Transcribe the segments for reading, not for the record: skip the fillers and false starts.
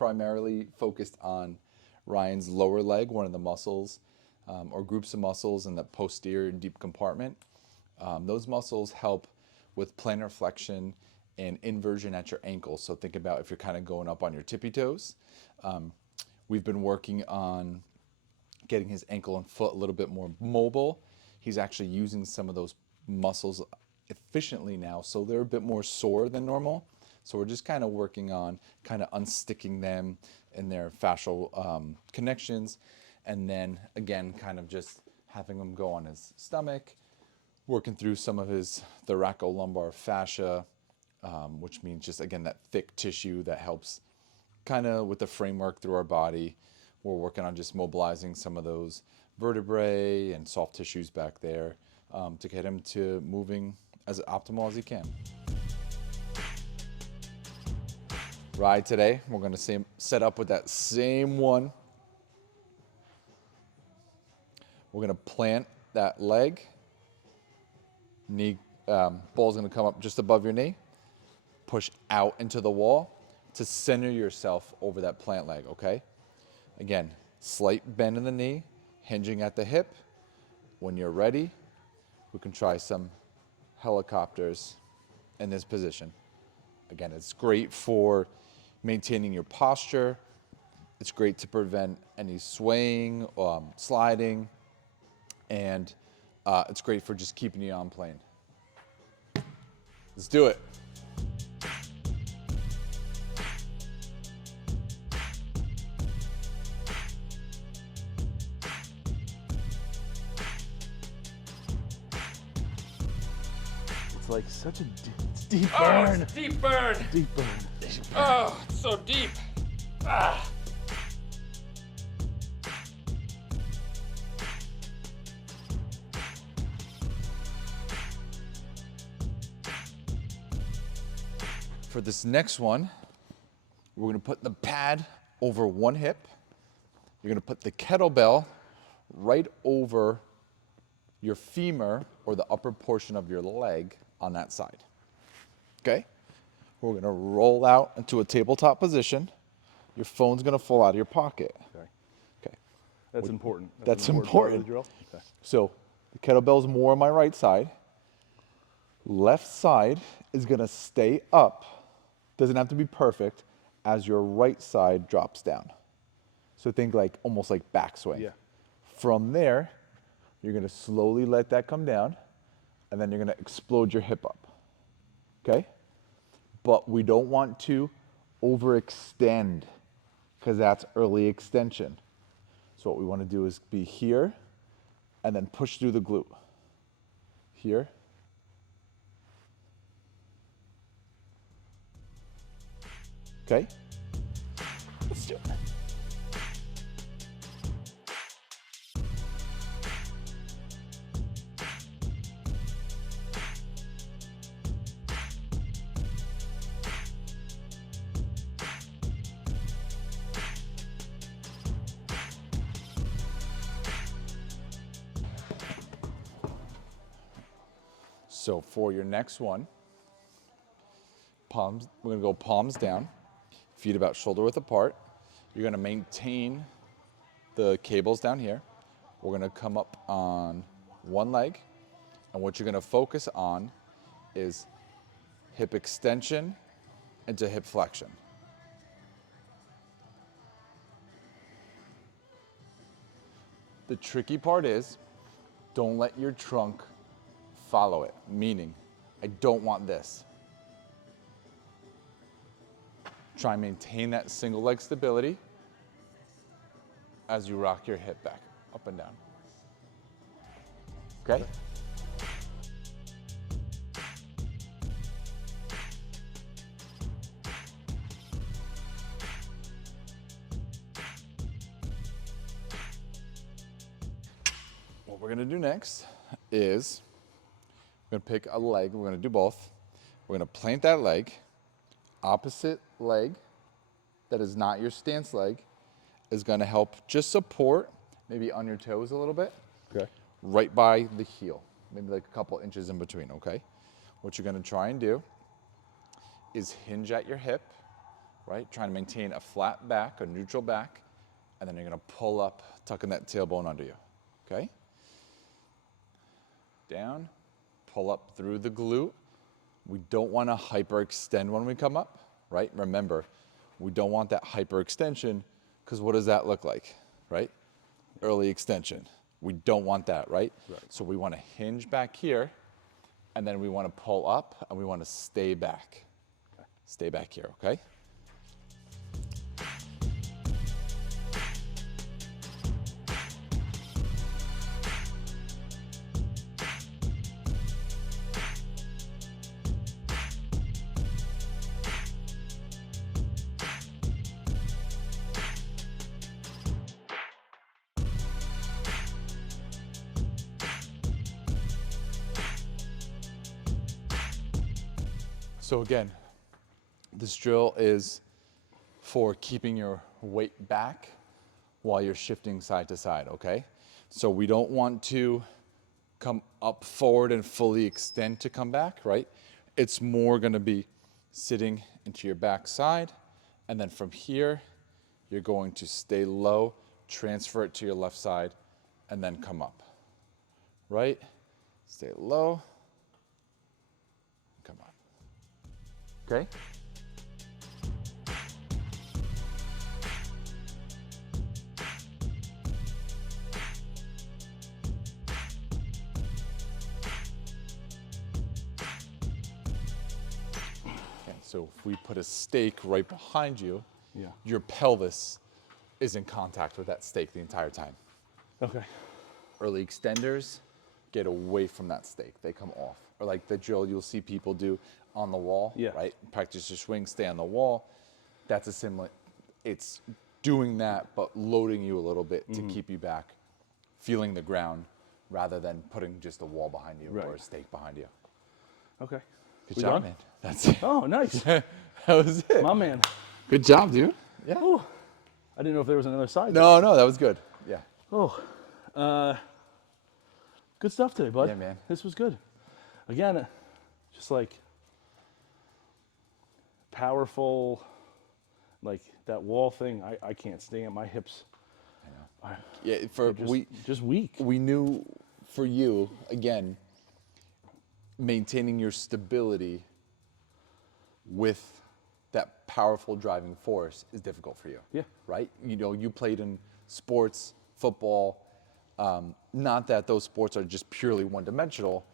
primarily focused on Ryan's lower leg, one of the muscles or groups of muscles in the posterior deep compartment. Those muscles help with plantar flexion and inversion at your ankles. So think about if you're kind of going up on your tippy toes. We've been working on getting his ankle and foot a little bit more mobile. He's actually using some of those muscles efficiently now, so they're a bit more sore than normal. So we're just kind of working on kind of unsticking them in their fascial connections, and then again kind of just having him go on his stomach, working through some of his thoracolumbar fascia, which means just again that thick tissue that helps kind of with the framework through our body. We're working on just mobilizing some of those vertebrae and soft tissues back there to get him to moving as optimal as he can. Ride today, we're going to set up with that same one. We're going to plant that leg. Knee, ball's going to come up just above your knee. Push out into the wall to center yourself over that plant leg, okay? Again, slight bend in the knee, hinging at the hip. When you're ready, we can try some helicopters in this position. Again, it's great for maintaining your posture. It's great to prevent any swaying, sliding, and it's great for just keeping you on plane. Let's do it. Like such a deep burn. It's deep burn. Deep burn. Oh, it's so deep. Ah. For this next one, we're going to put the pad over one hip. You're going to put the kettlebell right over your femur or the upper portion of your leg on that side. Okay? We're going to roll out into a tabletop position. Your phone's going to fall out of your pocket. Okay. Okay. That's important. That's an important. part of the drill. Okay. So the kettlebell's more on my right side. Left side is going to stay up. Doesn't have to be perfect as your right side drops down. So think like almost like backswing. Yeah. From there, you're going to slowly let that come down, and then you're going to explode your hip up. Okay? But we don't want to overextend because that's early extension. So what we want to do is be here and then push through the glute. Here. Okay? Let's do it. So for your next one, we're going to go palms down, feet about shoulder width apart. You're going to maintain the cables down here. We're going to come up on one leg, and what you're going to focus on is hip extension into hip flexion. The tricky part is don't let your trunk follow it, meaning I don't want this. Try and maintain that single leg stability as you rock your hip back, up and down. Okay? What we're gonna do next is we're going to pick a leg. We're going to do both. We're going to plant that leg. Opposite leg that is not your stance leg is going to help just support, maybe on your toes a little bit. Okay. Right by the heel, maybe like a couple inches in between, okay? What you're going to try and do is hinge at your hip right? Trying to maintain a flat back, a neutral back, and then you're gonna pull up, tucking that tailbone under you, okay? Down, pull up through the glute. We don't wanna hyperextend when we come up, right? Remember, we don't want that hyperextension, because what does that look like, right? Early extension. We don't want that, right? So we wanna hinge back here, and then we wanna pull up, and we wanna stay back. Stay back here, okay? So again, this drill is for keeping your weight back while you're shifting side to side, okay? So we don't want to come up forward and fully extend to come back, right? It's more gonna be sitting into your back side, and then from here, you're going to stay low, transfer it to your left side, and then come up, right? Stay low, come up. Okay? Okay, so if we put a stake right behind you, your pelvis is in contact with that stake the entire time. Okay. Early extenders get away from that stake. They come off. Or like the drill you'll see people do on the wall, right? Practice your swing, stay on the wall. That's a similar, it's doing that, but loading you a little bit to keep you back, feeling the ground, rather than putting just a wall behind you or a stake behind you. Okay. Good job, man. That's it. Oh, nice. That was it. My man. Good job, dude. Yeah. Ooh. I didn't know if there was another side. No, that was good. Yeah. Oh, good stuff today, bud. Yeah, man. This was good. Again, just like powerful, like that wall thing. I can't stand my hips. I know. Yeah, just weak. We knew for you again, maintaining your stability with that powerful driving force is difficult for you. Yeah. Right? You know, you played in sports, football. Not that those sports are just purely one-dimensional,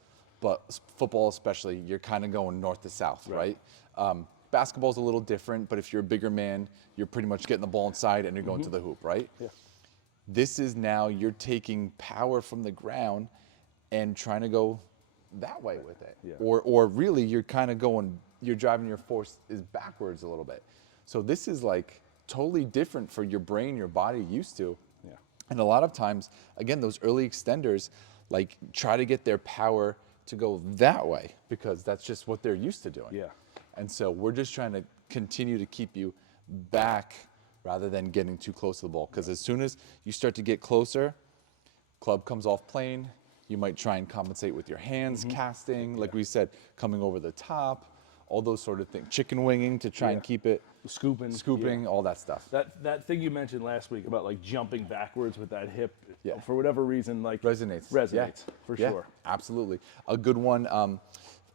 but football especially, you're kind of going north to south, right? Basketball's a little different, but if you're a bigger man, you're pretty much getting the ball inside and you're going to the hoop, right? Yeah. This is now you're taking power from the ground and trying to go that way with it. Yeah. Or really you're kind of going, you're driving your force is backwards a little bit. So this is like totally different for your brain, your body used to. Yeah. And a lot of times, again, those early extenders, like try to get their power to go that way because that's just what they're used to doing. Yeah. And so we're just trying to continue to keep you back rather than getting too close to the ball. Because as soon as you start to get closer, club comes off plane, you might try and compensate with your hands, casting, like we said, coming over the top, all those sort of things. Chicken winging to try and keep it. Scooping, all that stuff. That thing you mentioned last week about like jumping backwards with that hip, for whatever reason, like resonates for sure. Absolutely. A good one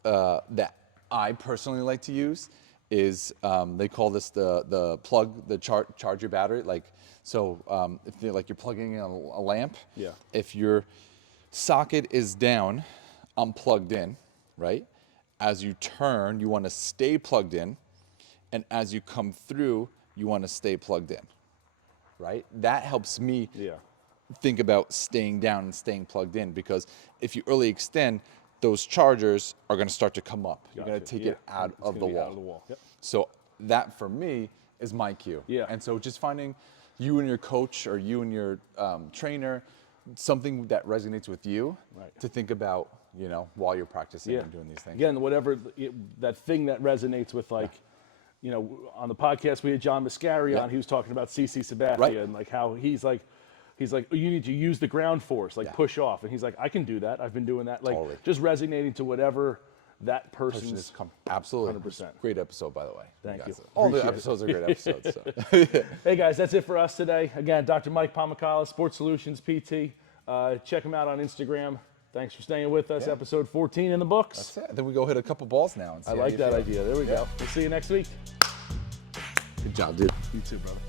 that I personally like to use is they call this the plug, charge your battery. Like so, if you're plugging in a lamp, if your socket is down, I'm plugged in, right? As you turn, you want to stay plugged in. And as you come through, you want to stay plugged in, right? That helps me think about staying down and staying plugged in because if you early extend, those chargers are going to start to come up. You're going to take it out of the wall. Yep. So that for me is my cue. Yeah. And so just finding you and your coach or you and your trainer, something that resonates with you to think about, you know, while you're practicing and doing these things. Again, whatever that thing that resonates with, like, you know, on the podcast we had John Mascari on. He was talking about CC Sabathia and like how he's like, oh, you need to use the ground force, like push off, and he's like, I can do that. I've been doing that, like just resonating to whatever that person's Absolutely. 100%. Great episode, by the way. Thank you. All the Appreciate it. episodes are great episodes. So. Hey guys, that's it for us today. Again, Dr. Mike Pomacala, Sports Solutions PT. Check him out on Instagram. Thanks for staying with us. Yeah. Episode 14 in the books. That's it. Then we go hit a couple balls now. And see I how like you that feel. idea. There we go. We'll see you next week. Good job, dude. You too, brother.